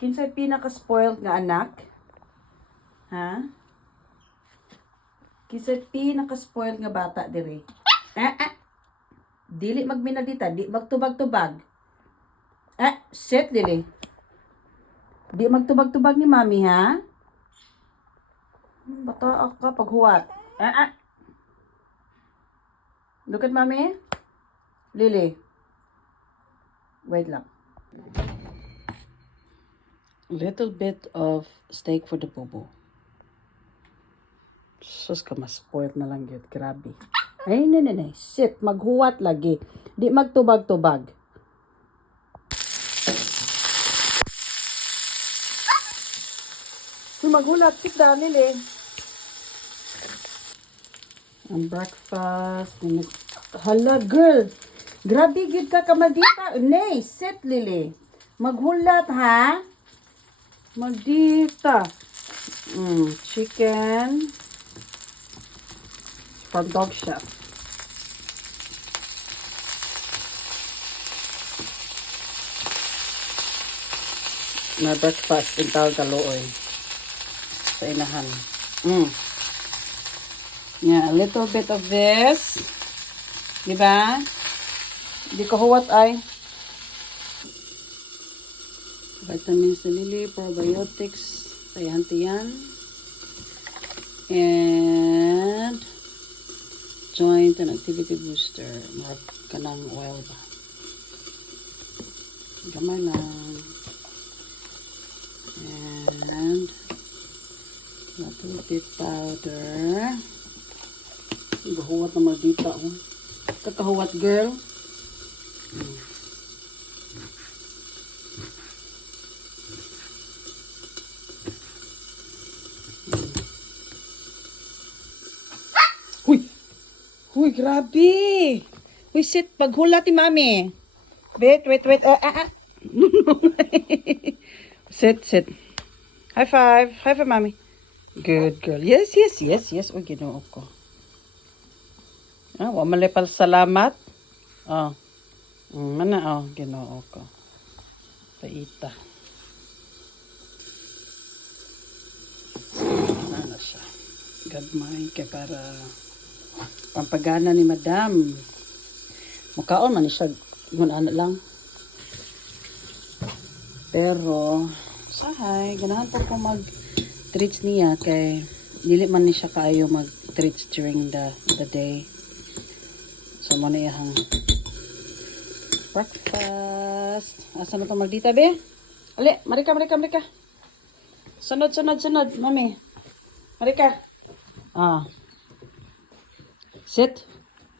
Kinsay pinaka-spoiled nga anak? Ha? Kinsay pinaka-spoiled nga bata dire? Dili magminadita, di magtubag-tubag. Sit dili. Di magtubag-tubag ni mami, ha? Bata ka paghuwat. Look at mami. Lily. Wait lang. Little bit of steak for the bobo. Sus ka, mas spoiled na lang yun. Grabe. Ay, nanay. Sit. Maghuwat lagi. Di magtubag-tubag. Maghulat. Sit down, Lily. Ang breakfast. Hala, girl. Grabe, gid ka kamadita. Nay, sit, Lily. Maghulat, ha? Magdita. Chicken. From Dog Chef. Na breakfast in tawag kaluoy. Sa inahan. Yeah, a little bit of this. Diba? Di ko huwat ay. Vitamins na Lily, probiotics, sayantiyan. And joint and activity booster. Marag ka ng oil ba? Gamay lang. And little bit powder. Gahuwat na magdita. Kakahuwat, girl. Uy, grabe. Uy, sit. Paghulat ni mami. Wait. Sit. High five. High five, mami. Good girl. Yes. Uy, ginoo ko. Wa malipal salamat. Mana, ginoo ko. Paita. Ano siya. Gagmay kay para pampagana ni madam. Mukaon man siya guna lang. Pero sahay, ganahan po ko mag-treats niya kay dili man ni siya kaayo mag-treats during the day. So mo na iyang breakfast. Asa na to magdita be? Ali, marika. Sunod, mami. Marika. Sit.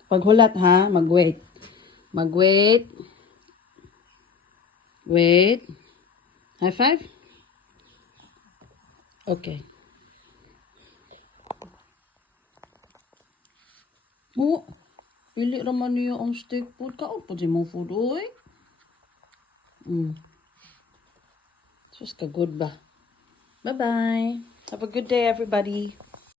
Paghulat, ha? Mag-wait. Wait. High five? Okay. Pili raman niyo ang steak food. Kaon po di mo food, oy. Just ka good ba? Bye-bye. Have a good day, everybody.